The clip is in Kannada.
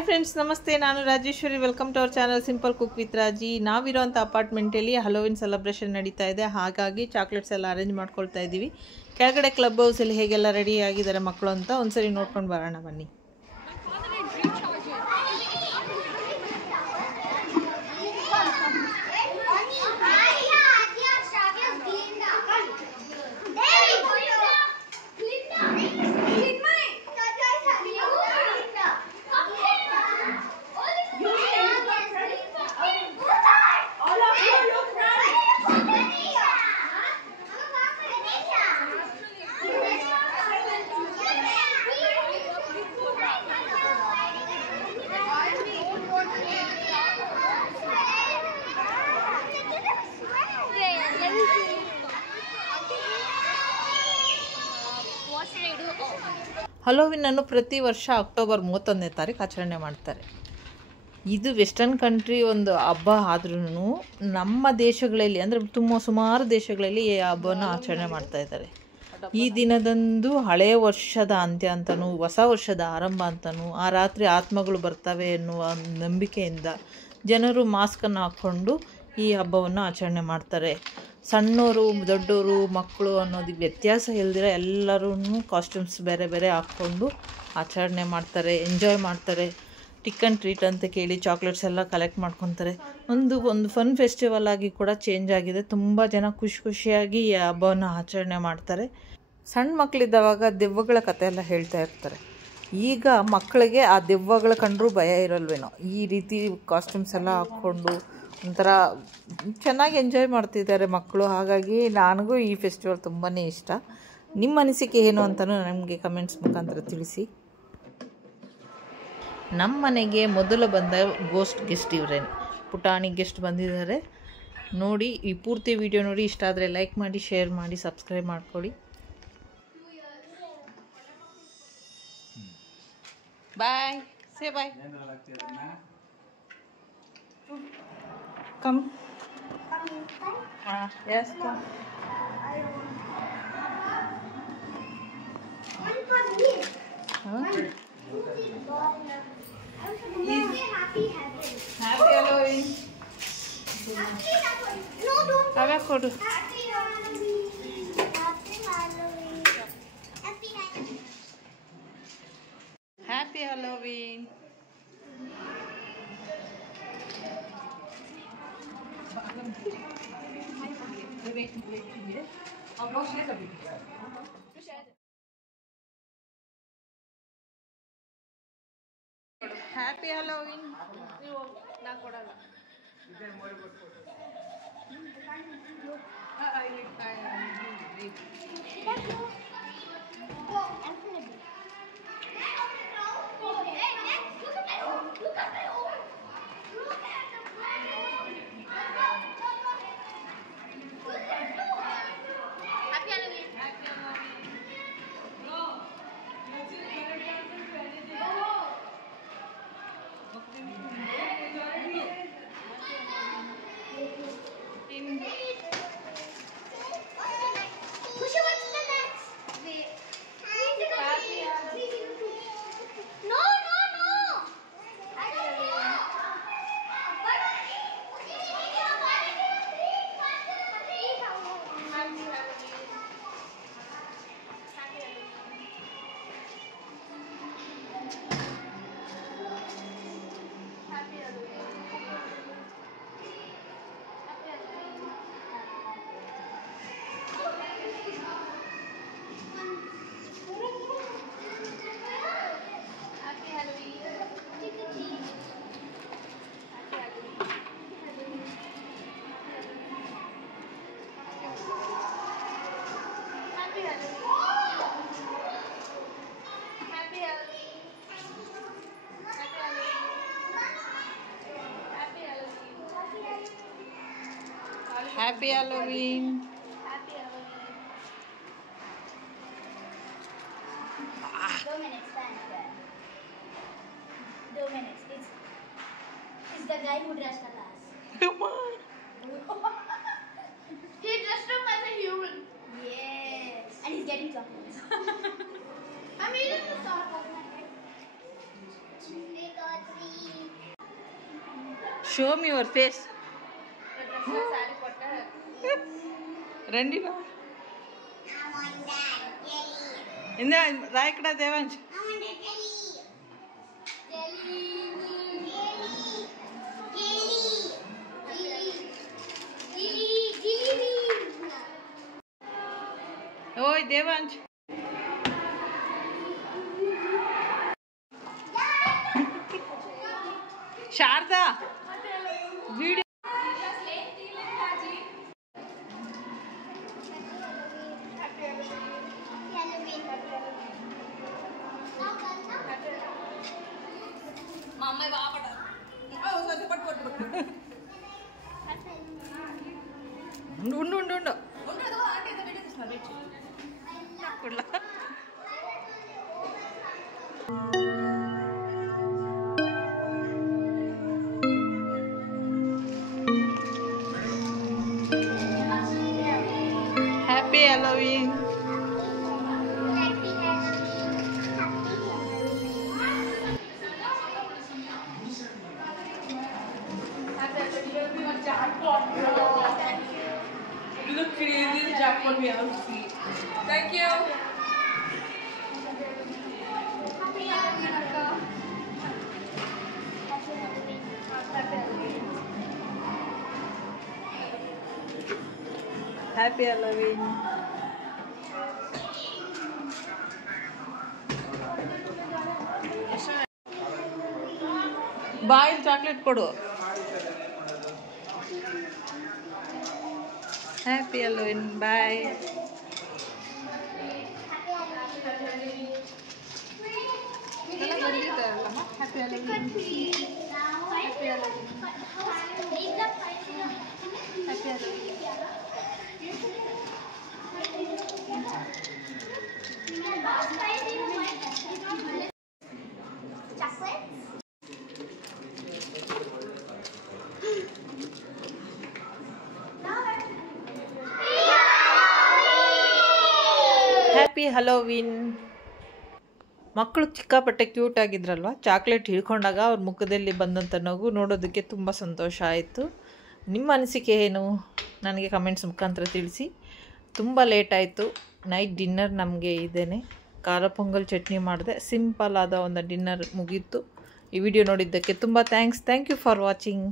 ಹಾಯ್ ಫ್ರೆಂಡ್ಸ್, ನಮಸ್ತೆ. ನಾನು Rajeshwari. Welcome to our channel simple cook with Raji. ನಾವಿರೋಂಥ ಅಪಾರ್ಟ್ಮೆಂಟಲ್ಲಿ ಹಲೋವಿನ್ ಸೆಲೆಬ್ರೇಷನ್ ನಡೀತಾ ಇದೆ. ಹಾಗಾಗಿ ಚಾಕ್ಲೇಟ್ಸ್ ಎಲ್ಲ ಅರೇಂಜ್ ಮಾಡ್ಕೊಳ್ತಾ ಇದ್ದೀವಿ. ಕೆಳಗಡೆ ಕ್ಲಬ್ ಹೌಸಲ್ಲಿ ಹೇಗೆಲ್ಲ ರೆಡಿ ಆಗಿದ್ದಾರೆ ಮಕ್ಕಳು ಅಂತ ಒಂದ್ಸರಿ ನೋಡ್ಕೊಂಡು ಬರೋಣ ಬನ್ನಿ. ಹಲೋವಿನನ್ನು ಪ್ರತಿ ವರ್ಷ ಅಕ್ಟೋಬರ್ 31ನೇ ತಾರೀಕು ಆಚರಣೆ ಮಾಡ್ತಾರೆ. ಇದು ವೆಸ್ಟರ್ನ್ ಕಂಟ್ರಿ ಒಂದು ಹಬ್ಬ ಆದ್ರೂ ನಮ್ಮ ದೇಶಗಳಲ್ಲಿ ಅಂದರೆ ಸುಮಾರು ದೇಶಗಳಲ್ಲಿ ಈ ಹಬ್ಬವನ್ನು ಆಚರಣೆ ಮಾಡ್ತಾ ಇದ್ದಾರೆ. ಈ ದಿನದಂದು ಹಳೆಯ ವರ್ಷದ ಅಂತ್ಯ ಅಂತನೂ ಹೊಸ ವರ್ಷದ ಆರಂಭ ಅಂತನೂ ಆ ರಾತ್ರಿ ಆತ್ಮಗಳು ಬರ್ತವೆ ಎನ್ನುವ ನಂಬಿಕೆಯಿಂದ ಜನರು ಮಾಸ್ಕನ್ನು ಹಾಕ್ಕೊಂಡು ಈ ಹಬ್ಬವನ್ನು ಆಚರಣೆ ಮಾಡ್ತಾರೆ. ಸಣ್ಣವರು ದೊಡ್ಡವರು ಮಕ್ಕಳು ಅನ್ನೋದು ವ್ಯತ್ಯಾಸ ಇಲ್ದಿರ ಎಲ್ಲರೂ ಕಾಸ್ಟ್ಯೂಮ್ಸ್ ಬೇರೆ ಬೇರೆ ಹಾಕ್ಕೊಂಡು ಆಚರಣೆ ಮಾಡ್ತಾರೆ, ಎಂಜಾಯ್ ಮಾಡ್ತಾರೆ. ಟಿಕ್ ಆ್ಯಂಡ್ ಟ್ರೀಟ್ ಅಂತ ಕೇಳಿ ಚಾಕ್ಲೇಟ್ಸ್ ಎಲ್ಲ ಕಲೆಕ್ಟ್ ಮಾಡ್ಕೊತಾರೆ. ಒಂದು ಫನ್ ಫೆಸ್ಟಿವಲ್ ಆಗಿ ಕೂಡ ಚೇಂಜ್ ಆಗಿದೆ. ತುಂಬ ಜನ ಖುಷಿಯಾಗಿ ಈ ಹಬ್ಬವನ್ನು ಆಚರಣೆ ಮಾಡ್ತಾರೆ. ಸಣ್ಣ ಮಕ್ಕಳಿದ್ದವಾಗ ದೆವ್ವಗಳ ಕಥೆ ಎಲ್ಲ ಹೇಳ್ತಾ ಇರ್ತಾರೆ. ಈಗ ಮಕ್ಕಳಿಗೆ ಆ ದೆವ್ವಗಳ ಕಂಡ್ರೂ ಭಯ ಇರಲ್ವೇನೋ. ಈ ರೀತಿ ಕಾಸ್ಟ್ಯೂಮ್ಸ್ ಎಲ್ಲ ಹಾಕ್ಕೊಂಡು ಒಂಥರ ಚೆನ್ನಾಗಿ ಎಂಜಾಯ್ ಮಾಡ್ತಿದ್ದಾರೆ ಮಕ್ಕಳು. ಹಾಗಾಗಿ ನನಗೂ ಈ ಫೆಸ್ಟಿವಲ್ ತುಂಬಾ ಇಷ್ಟ. ನಿಮ್ಮ ಅನಿಸಿಕೆ ಏನು ಅಂತಲೂ ನಮಗೆ ಕಮೆಂಟ್ಸ್ ಮುಖಾಂತರ ತಿಳಿಸಿ. ನಮ್ಮ ಮನೆಗೆ ಮೊದಲು ಬಂದ ಗೆಸ್ಟ್ ಇವರೇ, ಪುಟಾಣಿ ಗೆಸ್ಟ್ ಬಂದಿದ್ದಾರೆ. ನೋಡಿ, ಈ ಪೂರ್ತಿ ವಿಡಿಯೋ ನೋಡಿ, ಇಷ್ಟ ಆದರೆ ಲೈಕ್ ಮಾಡಿ, ಶೇರ್ ಮಾಡಿ, ಸಬ್ಸ್ಕ್ರೈಬ್ ಮಾಡ್ಕೊಳ್ಳಿ. ಬಾಯ್, ಸೇ ಬಾಯ್. Come. Yes, come. Happy Halloween. Have a photo. Happy Halloween. Happy Halloween. Happy Halloween. Na kodala. Happy Halloween. Happy Halloween. 2 minutes time. 2 minutes. It's the guy who dressed up as. Come on. He dressed up as a human. Yes. And he's getting chocolates. I'm eating the salt of my head. Show me your face ರಂಡಿ ಬಾ ಇಂದ ರಾಯಕಡ ದೇವಾಂಶ್ ಓಯ್ ದೇವಾಂಶ್ ಶಾರದಾ ವಿಡಿಯೋ ఉండు ఉండు ఉండు కొడలా happy Halloween You look crazy, the jackpot we have to see. Thank you. Happy Halloween bye chocolate ಕೊಡು happy Halloween bye happy Halloween ಮಕ್ಕಳು ಸಿಕ್ಕಾಪಟ್ಟೆ ಕ್ಯೂಟ್ ಆಗಿದ್ರಲ್ವ ಚಾಕ್ಲೇಟ್ ಹಿಡ್ಕೊಂಡಾಗ ಅವ್ರ ಮುಖದಲ್ಲಿ ಬಂದಂಥ ನಗು ನೋಡೋದಕ್ಕೆ ತುಂಬ ಸಂತೋಷ ಆಯಿತು. ನಿಮ್ಮ ಅನಿಸಿಕೆ ಏನು ನನಗೆ ಕಮೆಂಟ್ಸ್ ಮುಖಾಂತರ ತಿಳಿಸಿ. ತುಂಬ ಲೇಟ್ ಆಯಿತು, ನೈಟ್ ಡಿನ್ನರ್ ನಮಗೆ ಇದೇನೆ. ಖಾರ ಪೊಂಗಲ್ ಚಟ್ನಿ ಮಾಡಿದೆ, ಸಿಂಪಲ್ ಆದ ಒಂದು ಡಿನ್ನರ್ ಮುಗೀತು. ಈ ವಿಡಿಯೋ ನೋಡಿದ್ದಕ್ಕೆ ತುಂಬ thanks. Thank you for watching.